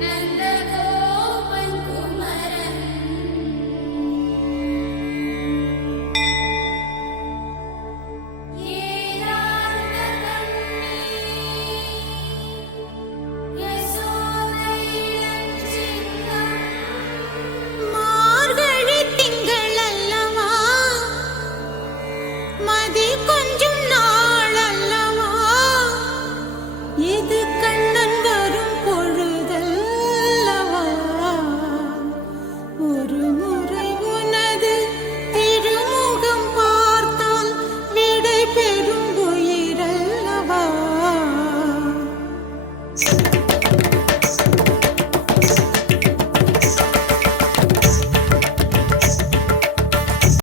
And